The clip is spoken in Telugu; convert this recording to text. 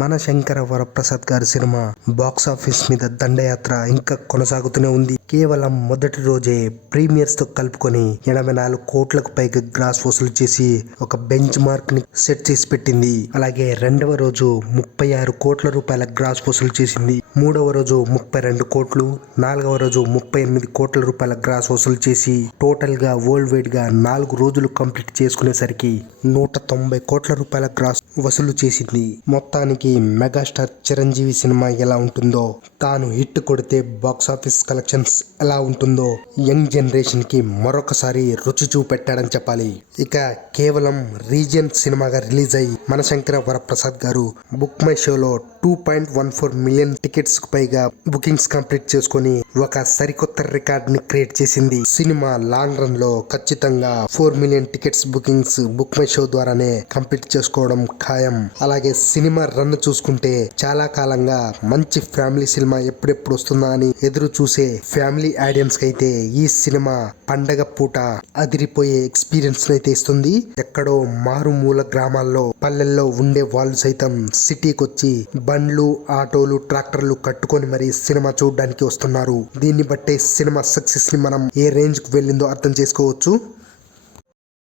మన శంకర వరప్రసాద్ గారి సినిమా బాక్స్ ఆఫీస్ మీద దండయాత్ర ఇంకా కొనసాగుతూనే ఉంది. కేవలం మొదటి రోజే ప్రీమియర్స్ తో కలుపుకొని 84 కోట్లకు పైగా గ్రాస్ వసూలు చేసి ఒక బెంచ్ మార్క్ ని సెట్ చేసి పెట్టింది. అలాగే రెండవ రోజు 36 కోట్ల రూపాయల గ్రాస్ వసూలు చేసింది. మూడవ రోజు 32 కోట్లు, నాలుగవ రోజు 38 కోట్ల రూపాయల గ్రాస్ వసూలు చేసి టోటల్ గా వరల్డ్ వైడ్ గా 4 రోజులు కంప్లీట్ చేసుకునేసరికి 190 కోట్ల రూపాయల గ్రాస్ వసూలు చేసింది. మొత్తానికి మెగాస్టార్ చిరంజీవి సినిమా ఎలా ఉంటుందో, తాను హిట్ కొడితే బాక్స్ ఆఫీస్ కలెక్షన్స్ ఎలా ఉంటుందో యంగ్ జనరేషన్ కి మరొకసారి రుచి చూపెట్టాడని చెప్పాలి. ఇక కేవలం రీజియన్ సినిమాగా రిలీజ్ అయ్యి మన శంకర వరప్రసాద్ గారు బుక్ మై షోలో 2.14 మిలియన్ టికెట్స్ కు పైగా బుకింగ్స్ కంప్లీట్ చేసుకొని ఒక సరికొత్త రికార్డ్ ని క్రియేట్ చేసింది. సినిమా లాంగ్ రన్ లో ఖచ్చితంగా 4 million tickets bookings book my show ద్వారానే కంప్లీట్ చేసుకోవడం ఖాయం. అలాగే సినిమా రన్ చూసుకుంటే చాలా కాలంగా మంచి ఫ్యామిలీ సినిమా ఎప్పుడెప్పుడు వస్తుందా అని ఎదురు చూసే ఫ్యామిలీ ఆడియన్స్ కి అయితే ఈ సినిమా పండగ పూట అదిరిపోయే ఎక్స్పీరియన్స్ అయితే ఇస్తుంది. ఎక్కడో మారుమూల గ్రామాల్లో పల్లెల్లో ఉండే వాళ్ళు సైతం సిటీకి వచ్చి బండ్లు, ఆటోలు, ట్రాక్టర్లు కట్టుకొని మరి సినిమా చూడడానికి వస్తున్నారు. దీన్ని బట్టే సినిమా సక్సెస్ ని మనం ఏ రేంజ్ కు వెళ్ళిందో అర్థం చేసుకోవచ్చు.